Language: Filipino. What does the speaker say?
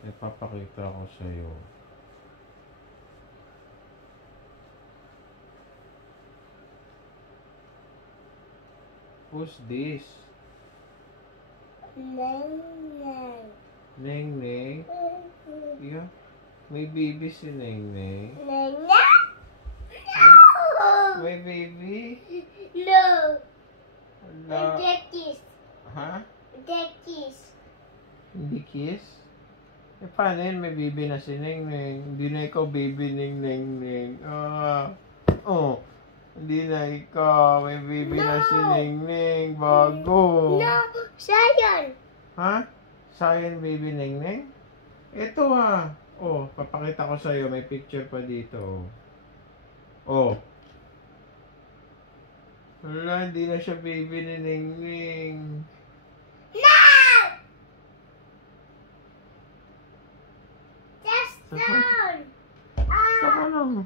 Ipapakita ko sa'yo. Who's this? Neng Neng. Neng Neng? Yeah. May baby si Neng Neng. Neng Neng? Huh? No! May baby? No! Wala. The kiss. Ha? The kiss. Hindi kiss? Eh, paano yun? May baby na si Neng Neng. Hindi na ikaw baby Neng Neng Neng. Oh. Hindi na ikaw. May baby na si Neng Neng. Bago. No! Sayon! Ha? Sayan baby Neng Neng? Ito ha. Oh, papakita ko sa'yo. May picture pa dito. Oh. Wala, hindi na siya baby ni Neng Neng. No! Just down! Saka lang.